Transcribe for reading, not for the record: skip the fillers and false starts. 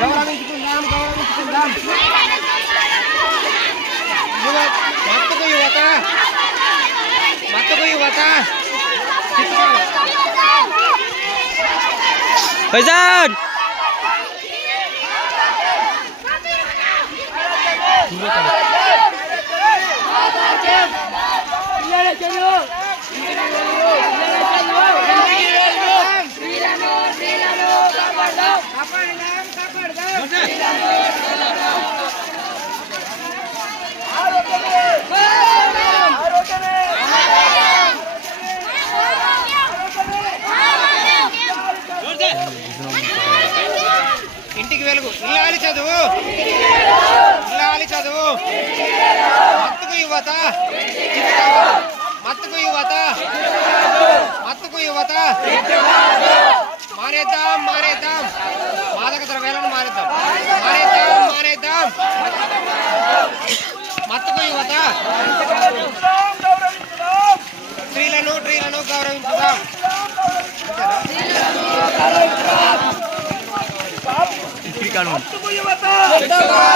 గౌరవించుకుందాం గౌరవించుకుందాం. మత్తుకు యువత మత్తుకు యువత Faizan. ఇంటికి వెలుగు ఇల్లాలి చదువు ఇల్లాలి చదువు. మత్తుకు యువత మత్తుకు యువత మత్తుకు యువత మానేద్దాం మానేద్దాం మాదక ద్రవ్యాలను మానేద్దాం మానేద్దాం మానేద్దాం. మత్తుకు యువత స్త్రీలను గౌరవించుదాం. Ikan. Matuku Yuwata!